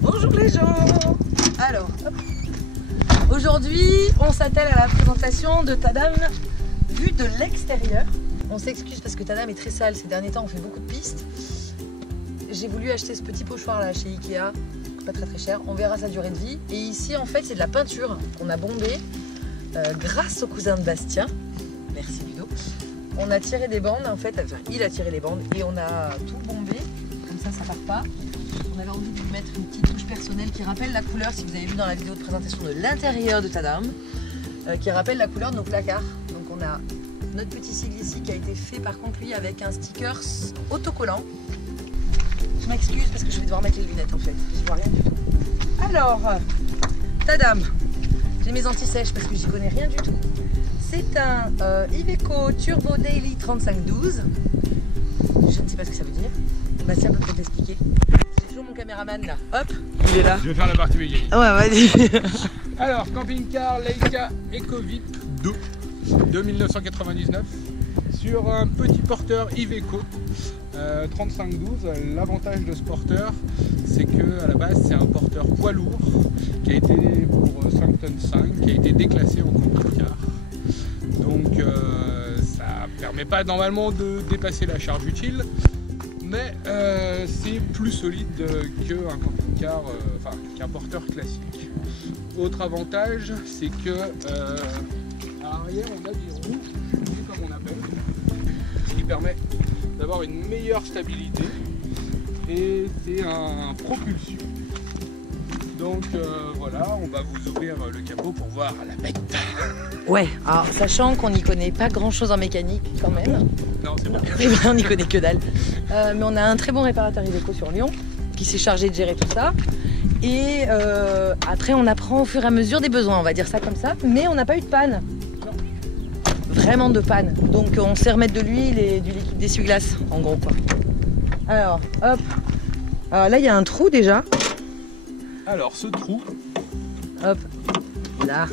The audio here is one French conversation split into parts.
Bonjour les gens. Alors, aujourd'hui, on s'attelle à la présentation de Tadam vue de l'extérieur. On s'excuse parce que Tadam est très sale ces derniers temps, on fait beaucoup de pistes. J'ai voulu acheter ce petit pochoir là chez Ikea, pas très cher, on verra sa durée de vie. Et ici en fait c'est de la peinture qu'on a bombée grâce au cousin de Bastien. Merci Ludo. On a tiré des bandes en fait, enfin il a tiré les bandes et on a tout bombé, comme ça part pas. On avait envie de lui mettre une petite touche personnelle qui rappelle la couleur, si vous avez vu dans la vidéo de présentation de l'intérieur de Tadam, qui rappelle la couleur de nos placards. Donc on a notre petit sigle ici qui a été fait par contre lui avec un sticker autocollant. Je m'excuse parce que je vais devoir mettre les lunettes en fait, je vois rien du tout. Alors, Tadam, j'ai mes anti-sèches parce que j'y connais rien du tout. C'est un Iveco Turbo Daily 3512. Je ne sais pas ce que ça veut dire. Bastien peut peut-être l'expliquer. J'ai toujours mon caméraman là. Hop, il est là. Je vais faire la partie mécanique. Ouais, vas-y. Alors, camping-car Leica Ecovic 2 de 1999 sur un petit porteur Iveco 3512. L'avantage de ce porteur, c'est que à la base c'est un porteur poids lourd qui a été pour 5 tonnes 5, qui a été déclassé en camping-car. Donc ça permet pas normalement de dépasser la charge utile, mais c'est plus solide qu'un camping-car, enfin qu'un porteur classique. Autre avantage, c'est que à l'arrière on a des roues, comme on appelle, ce qui permet d'avoir une meilleure stabilité, et c'est un propulsion. Donc voilà, on va vous ouvrir le capot pour voir la bête. Ouais, alors sachant qu'on n'y connaît pas grand chose en mécanique quand même. Non, c'est bon. On n'y connaît que dalle. Mais on a un très bon réparateur Iveco sur Lyon qui s'est chargé de gérer tout ça. Et après on apprend au fur et à mesure des besoins, on va dire ça comme ça. Mais on n'a pas eu de panne. Vraiment de panne. Donc on sait remettre de l'huile et du liquide d'essuie-glace en gros quoi. Alors hop. Alors là il y a un trou déjà. Alors ce trou. Hop. Là.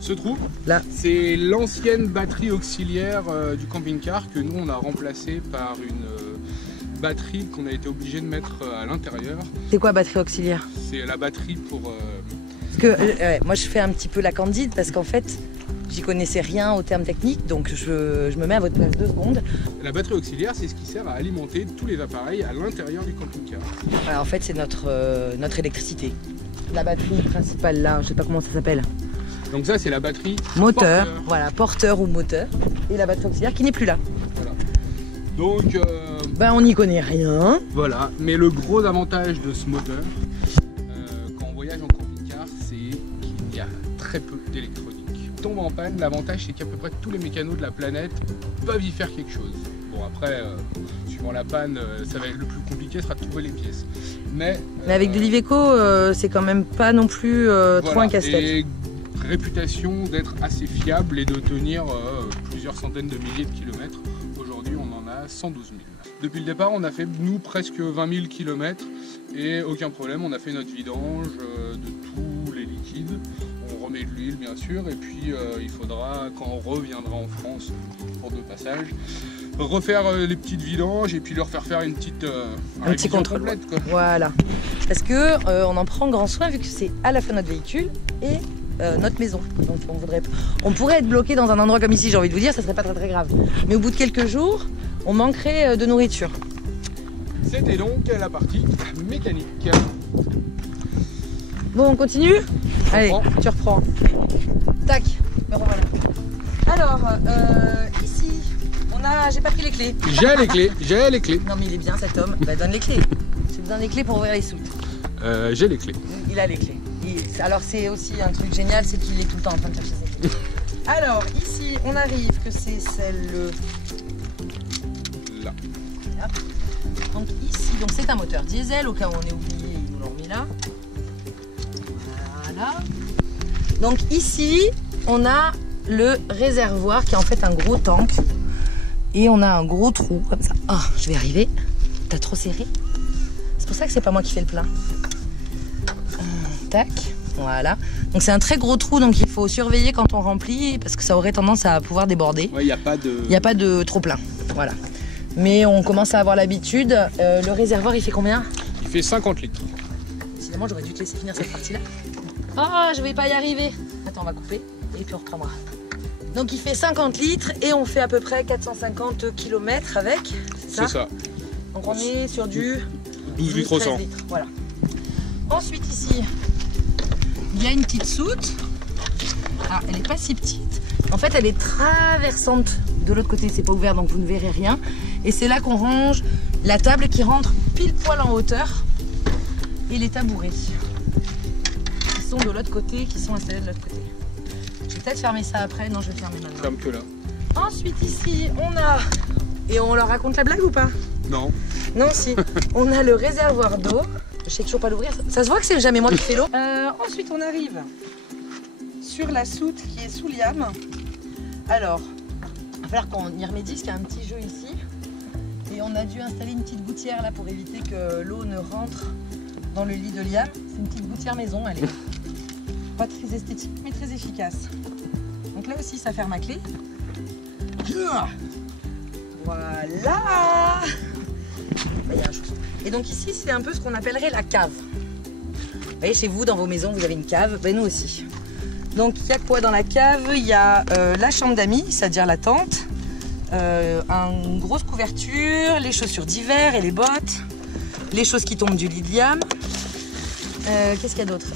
Ce trou, là, c'est l'ancienne batterie auxiliaire du camping-car que nous on a remplacé par une batterie qu'on a été obligé de mettre à l'intérieur. C'est quoi batterie auxiliaire? C'est la batterie pour... Parce que moi je fais un petit peu la candide parce qu'en fait j'y connaissais rien aux termes techniques, donc je me mets à votre place 2 secondes. La batterie auxiliaire, c'est ce qui sert à alimenter tous les appareils à l'intérieur du camping-car. Alors, en fait c'est notre électricité. La batterie principale là, je sais pas comment ça s'appelle. Donc ça c'est la batterie moteur, voilà, porteur ou moteur, et la batterie auxiliaire qui n'est plus là. Voilà. Donc ben on n'y connaît rien. Voilà, mais le gros avantage de ce moteur, quand on voyage en camping-car, c'est qu'il y a très peu d'électronique. Tombe en panne, l'avantage c'est qu'à peu près tous les mécanos de la planète peuvent y faire quelque chose. Bon après, suivant la panne, ça va être le plus compliqué, sera de trouver les pièces. Mais avec de l'Iveco, c'est quand même pas non plus trop un casse-tête. Réputation d'être assez fiable et de tenir plusieurs centaines de milliers de kilomètres. Aujourd'hui on en a 112 000. Depuis le départ on a fait nous presque 20 000 kilomètres et aucun problème, on a fait notre vidange de tous les liquides. On remet de l'huile bien sûr et puis il faudra quand on reviendra en France pour de passage refaire les petites vidanges et puis leur faire une petite un petit contrôle complète, quoi. Voilà, parce que on en prend grand soin vu que c'est à la fois notre véhicule et notre maison. Donc on pourrait être bloqué dans un endroit comme ici, j'ai envie de vous dire, ça serait pas très grave. Mais au bout de quelques jours, on manquerait de nourriture. C'était donc la partie mécanique. Bon, on continue? Allez, tu reprends. Tac, me revoilà. Alors, ici, j'ai pas pris les clés. J'ai les clés. Non mais il est bien cet homme, bah donne les clés. J'ai besoin des clés pour ouvrir les soutes. J'ai les clés. Il a les clés. Alors c'est aussi un truc génial, c'est qu'il est tout le temps en train de chercher ses clés. Alors ici on arrive que c'est celle là. Donc ici, donc c'est un moteur diesel, au cas où on est oublié, ils nous l'ont remis là. Voilà. Donc ici on a le réservoir qui est en fait un gros tank. Et on a un gros trou comme ça. Oh, je vais arriver. T'as trop serré. C'est pour ça que c'est pas moi qui fais le plein. Tac. Voilà. Donc c'est un très gros trou, donc il faut surveiller quand on remplit parce que ça aurait tendance à pouvoir déborder. Ouais, il n'y a pas de trop plein. Voilà. Mais on commence à avoir l'habitude. Le réservoir, il fait combien? Il fait 50 litres. Évidemment, j'aurais dû te laisser finir cette partie-là. Ah, je vais pas y arriver. Attends, on va couper et puis on reprendra. Donc il fait 50 litres et on fait à peu près 450 km avec, c'est ça? C'est ça. Donc on est sur du 12 litres au 100. Voilà. Ensuite ici, il y a une petite soute. Alors elle n'est pas si petite. En fait elle est traversante. De l'autre côté c'est pas ouvert donc vous ne verrez rien. Et c'est là qu'on range la table qui rentre pile poil en hauteur. Et les tabourets qui sont de l'autre côté, qui sont installés de l'autre côté. Je vais peut-être fermer ça après. Non, je vais fermer maintenant. Ferme que là. Ensuite ici on a... Et on leur raconte la blague ou pas? Non. Non, si. On a le réservoir d'eau. Je sais toujours pas l'ouvrir. Ça se voit que c'est jamais moi qui fais l'eau. Ensuite, on arrive sur la soute qui est sous liam. Alors, il va falloir qu'on y remédie parce qu'il y a un petit jeu ici. Et on a dû installer une petite gouttière là pour éviter que l'eau ne rentre dans le lit de liam. C'est une petite gouttière maison. Elle est pas très esthétique, mais très efficace. Donc là aussi, ça ferme à clé. Voilà. Il y a un chausson. Et donc ici, c'est un peu ce qu'on appellerait la cave. Vous voyez, chez vous, dans vos maisons, vous avez une cave. Ben, nous aussi. Donc, il y a quoi dans la cave? Il y a la chambre d'amis, c'est-à-dire la tente, une grosse couverture, les chaussures d'hiver et les bottes, les choses qui tombent du lit de liam. Qu'est-ce qu'il y a d'autre?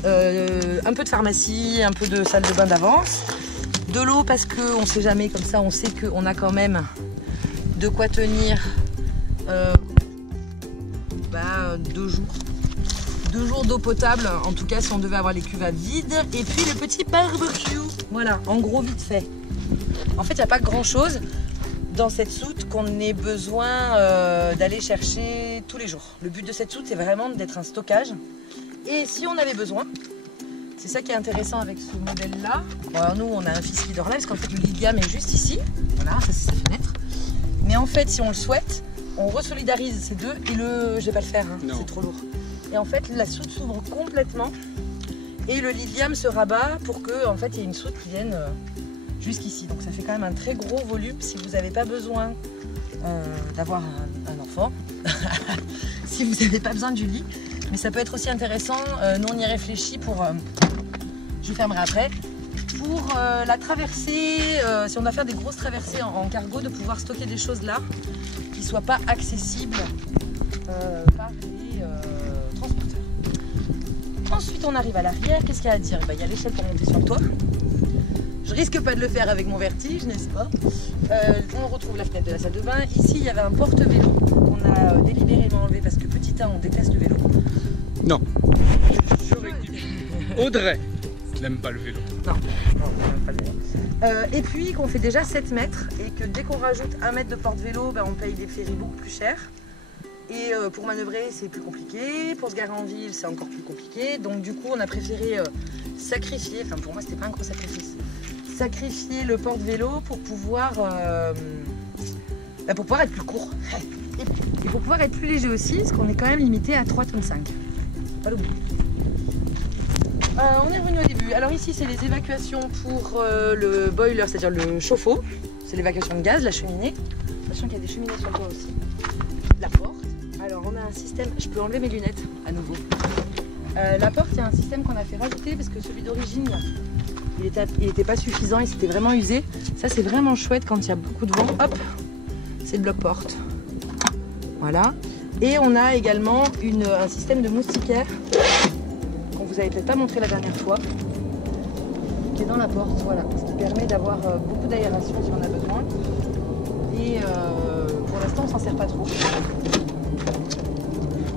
Un peu de pharmacie, un peu de salle de bain d'avance. De l'eau parce qu'on ne sait jamais, comme ça, on sait qu'on a quand même de quoi tenir 2 jours. 2 jours d'eau potable, en tout cas si on devait avoir les cuves à vide. Et puis le petit barbecue. Voilà, en gros vite fait. En fait, il n'y a pas grand chose dans cette soute qu'on ait besoin d'aller chercher tous les jours. Le but de cette soute, c'est vraiment d'être un stockage. Et si on avait besoin, c'est ça qui est intéressant avec ce modèle-là. Alors nous, on a un fils leader là, parce qu'en fait, le lit de gamme est juste ici. Voilà, ça c'est sa fenêtre. Mais en fait, si on le souhaite, on resolidarise ces deux et je vais pas le faire, hein, c'est trop lourd. Et en fait, la soute s'ouvre complètement et le lit de liam se rabat pour que, en fait, il y ait une soute qui vienne jusqu'ici. Donc ça fait quand même un très gros volume si vous n'avez pas besoin d'avoir un enfant, si vous n'avez pas besoin du lit. Mais ça peut être aussi intéressant, nous on y réfléchit pour, je fermerai après, pour la traversée, si on doit faire des grosses traversées en cargo, de pouvoir stocker des choses là qui ne soient pas accessibles par les transporteurs. Ensuite on arrive à l'arrière, qu'est-ce qu'il y a à dire? Il y a l'échelle pour monter sur le toit. Je risque pas de le faire avec mon vertige, n'est-ce pas? On retrouve la fenêtre de la salle de bain. Ici il y avait un porte-vélo qu'on a délibérément enlevé parce que petit 1 on déteste le vélo. Non. Je rectifie. Audrey n'aime pas le vélo. Non, on n'aime pas le vélo. Et puis qu'on fait déjà 7 mètres et que dès qu'on rajoute 1 mètre de porte-vélo, on paye les ferries beaucoup plus cher. Et pour manœuvrer c'est plus compliqué, pour se garer en ville c'est encore plus compliqué. Donc du coup on a préféré sacrifier, enfin pour moi c'était pas un gros sacrifice, sacrifier le porte-vélo pour pouvoir être plus court. Et pour pouvoir être plus léger aussi, parce qu'on est quand même limité à 3,5 tonnes. Pas l'oublier. On est revenu au début. Alors ici c'est les évacuations pour le boiler, c'est-à-dire le chauffe-eau. C'est l'évacuation de gaz, la cheminée. Sachant qu'il y a des cheminées sur le toit aussi. La porte. Alors on a un système, je peux enlever mes lunettes à nouveau. La porte, il y a un système qu'on a fait rajouter parce que celui d'origine, il était pas suffisant, il s'était vraiment usé. Ça c'est vraiment chouette quand il y a beaucoup de vent. Hop, c'est le bloc-porte. Voilà. Et on a également un système de moustiquaire qu'on vous avait peut-être pas montré la dernière fois, qui est dans la porte, voilà, ce qui permet d'avoir beaucoup d'aération si on a besoin. Et pour l'instant on s'en sert pas trop.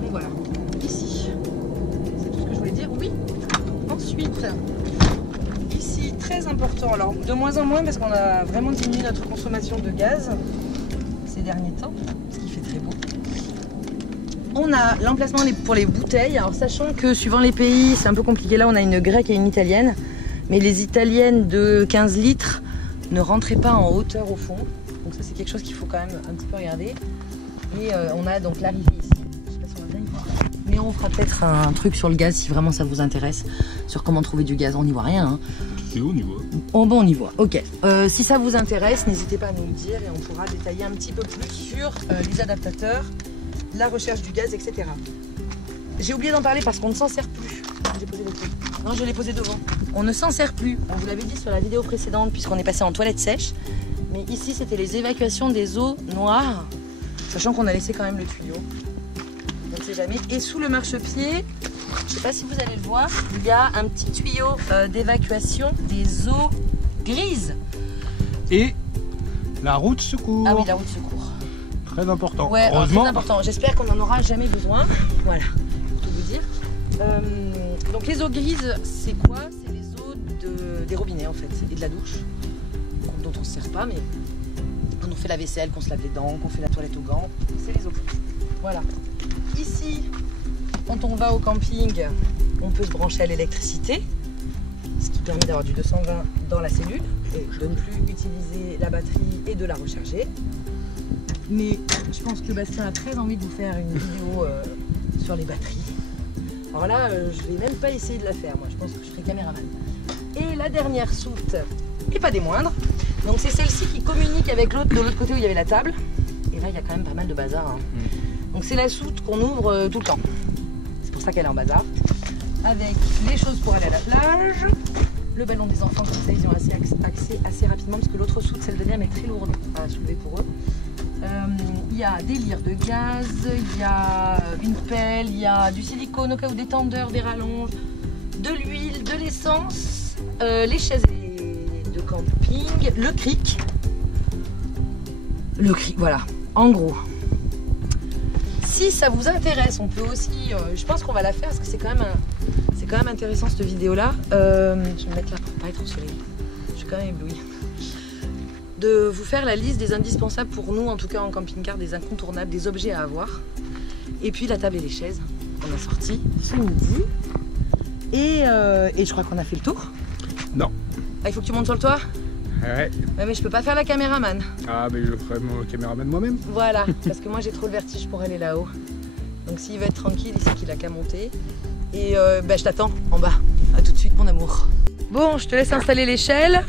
Donc voilà, ici, c'est tout ce que je voulais dire. Oui. Ensuite, ici très important, alors de moins en moins parce qu'on a vraiment diminué notre consommation de gaz ces derniers temps, parce qu'il fait très beau. On a l'emplacement pour les bouteilles, alors sachant que suivant les pays c'est un peu compliqué, là on a une grecque et une italienne, mais les italiennes de 15 litres ne rentraient pas en hauteur au fond, donc ça c'est quelque chose qu'il faut quand même un petit peu regarder. Et on a donc l'arrivée ici, je sais pas si on va bien y voir, mais on fera peut-être un truc sur le gaz si vraiment ça vous intéresse, sur comment trouver du gaz, on n'y voit rien hein. C'est où on y voit? Oh bon on y voit, ok. Si ça vous intéresse, n'hésitez pas à nous le dire et on pourra détailler un petit peu plus sur les adaptateurs, la recherche du gaz, etc. j'ai oublié d'en parler parce qu'on ne s'en sert plus. J'ai posé l'autre. Non, je l'ai posé devant. On ne s'en sert plus. On vous l'avait dit sur la vidéo précédente puisqu'on est passé en toilette sèche. Mais ici, c'était les évacuations des eaux noires. Sachant qu'on a laissé quand même le tuyau. On ne sait jamais. Et sous le marchepied, je ne sais pas si vous allez le voir, il y a un petit tuyau d'évacuation des eaux grises. Et la route secours. Ah oui, la route secours. Très important. Ouais, heureusement. très important. J'espère qu'on n'en aura jamais besoin. Voilà, pour tout vous dire. Donc les eaux grises, c'est quoi? C'est les eaux des robinets en fait, et de la douche, dont on ne se sert pas, mais quand on fait la vaisselle, qu'on se lave les dents, qu'on fait la toilette aux gants, c'est les eaux grises. Voilà. Ici, quand on va au camping, on peut se brancher à l'électricité, ce qui permet d'avoir du 220 dans la cellule et de ne plus utiliser la batterie et de la recharger. Mais je pense que Bastien a très envie de vous faire une vidéo sur les batteries. Alors là, je vais même pas essayer de la faire, moi je pense que je ferai caméraman. Et la dernière soute, et pas des moindres, donc c'est celle-ci qui communique avec l'autre de l'autre côté où il y avait la table. Et là, il y a quand même pas mal de bazar. Hein. Donc c'est la soute qu'on ouvre tout le temps. C'est pour ça qu'elle est en bazar. Avec les choses pour aller à la plage, le ballon des enfants, comme ça ils ont accès assez rapidement, parce que l'autre soute, celle de Liam, est très lourde à soulever pour eux. Il y a des lyres de gaz, il y a une pelle, il y a du silicone au cas où, des tendeurs, des rallonges, de l'huile, de l'essence, les chaises de camping, le cric. Le cric, voilà, en gros. Si ça vous intéresse, on peut aussi, je pense qu'on va la faire parce que c'est quand même intéressant cette vidéo là. Je vais me mettre là pour pas être au soleil. Je suis quand même éblouie. De vous faire la liste des indispensables pour nous, en tout cas en camping-car, des incontournables, des objets à avoir. Et puis la table et les chaises, on a sorti ce midi. Et je crois qu'on a fait le tour. Non. Ah, il faut que tu montes sur le toit? Ouais. Ouais, mais je peux pas faire la caméraman. Ah, mais je ferai mon caméraman moi-même. Voilà, parce que moi j'ai trop le vertige pour aller là-haut. Donc s'il veut être tranquille, il sait qu'il a qu'à monter. Et je t'attends en bas. À tout de suite, mon amour. Bon, je te laisse installer l'échelle,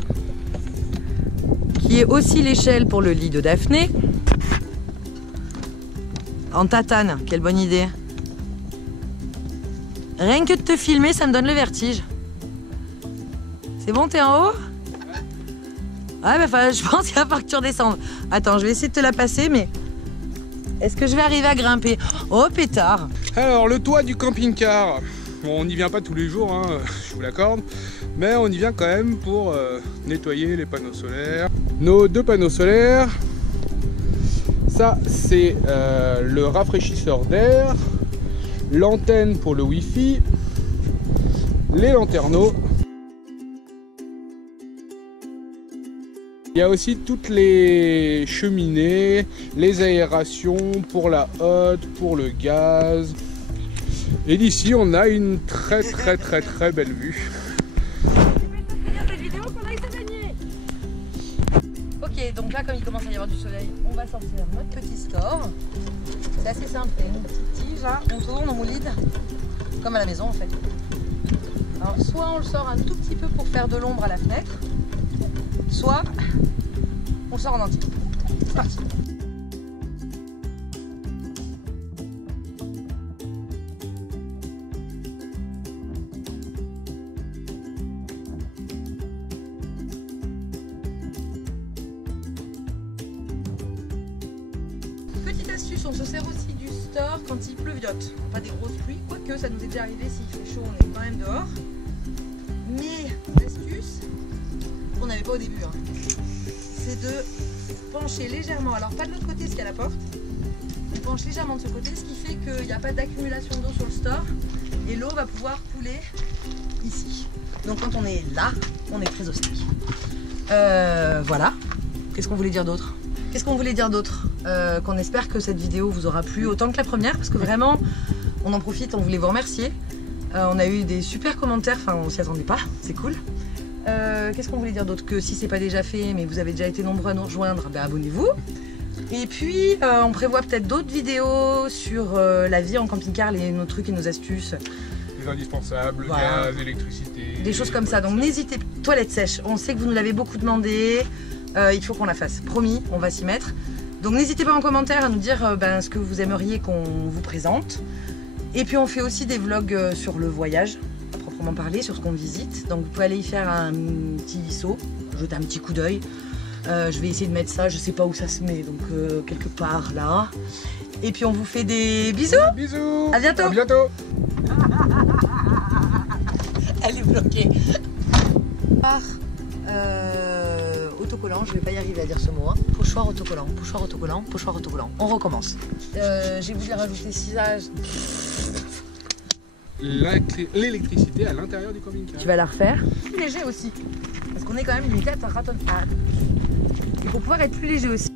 qui est aussi l'échelle pour le lit de Daphné. En tatane, quelle bonne idée. Rien que de te filmer, ça me donne le vertige. C'est bon, t'es en haut? Ouais, mais enfin, je pense qu'il va falloir que tu redescendes. Attends, je vais essayer de te la passer, mais est-ce que je vais arriver à grimper? Oh, pétard! Alors, le toit du camping-car, bon, on n'y vient pas tous les jours, hein, je vous l'accorde, mais on y vient quand même pour nettoyer les panneaux solaires. Nos deux panneaux solaires, ça c'est le rafraîchisseur d'air, l'antenne pour le Wi-Fi, les lanterneaux. Il y a aussi toutes les cheminées, les aérations pour la hotte, pour le gaz. Et d'ici, on a une très belle vue. Ok, donc là, comme il commence à y avoir du soleil, on va sortir notre petit store. C'est assez simple, il y a une petite tige là, on tourne, on moulide, comme à la maison en fait. Alors soit on le sort un tout petit peu pour faire de l'ombre à la fenêtre, soit on le sort en entier. C'est parti. Petite astuce, on se sert aussi du store quand il pleuviote. Pas des grosses pluies, quoique ça nous est déjà arrivé, s'il fait chaud on est quand même dehors. Mais l'astuce qu'on n'avait pas au début, hein, c'est de pencher légèrement, alors pas de l'autre côté parce qu'il y a la porte, on penche légèrement de ce côté, ce qui fait qu'il n'y a pas d'accumulation d'eau sur le store et l'eau va pouvoir couler ici. Donc quand on est là, on est très au sec. Voilà. Qu'est-ce qu'on voulait dire d'autre? Qu'on espère que cette vidéo vous aura plu autant que la première, parce que vraiment, on en profite, on voulait vous remercier. On a eu des super commentaires, enfin on s'y attendait pas, c'est cool. Qu'est-ce qu'on voulait dire d'autre? Que si c'est pas déjà fait, mais vous avez déjà été nombreux à nous rejoindre, ben abonnez-vous. Et puis on prévoit peut-être d'autres vidéos sur la vie en camping-car, nos trucs et nos astuces. Les indispensables, voilà. Gaz, électricité. Des choses comme ça, donc n'hésitez pas. Toilette sèche, on sait que vous nous l'avez beaucoup demandé. Il faut qu'on la fasse, promis, on va s'y mettre. Donc n'hésitez pas en commentaire à nous dire ce que vous aimeriez qu'on vous présente. Et puis on fait aussi des vlogs sur le voyage, à proprement parler, sur ce qu'on visite. Donc vous pouvez aller y faire un petit saut, jeter un petit coup d'œil. Je vais essayer de mettre ça, je sais pas où ça se met, donc quelque part là. Et puis on vous fait des bisous. Bisous. À bientôt. À bientôt. Elle est bloquée. Autocollant, je vais pas y arriver à dire ce mot. Hein. Pochoir autocollant, pochoir autocollant, pochoir autocollant. On recommence. J'ai voulu rajouter ciselage. L'électricité à l'intérieur du camping-car. Tu vas la refaire. Plus léger aussi. Parce qu'on est quand même limité à ta ratonne. Il faut pouvoir être plus léger aussi.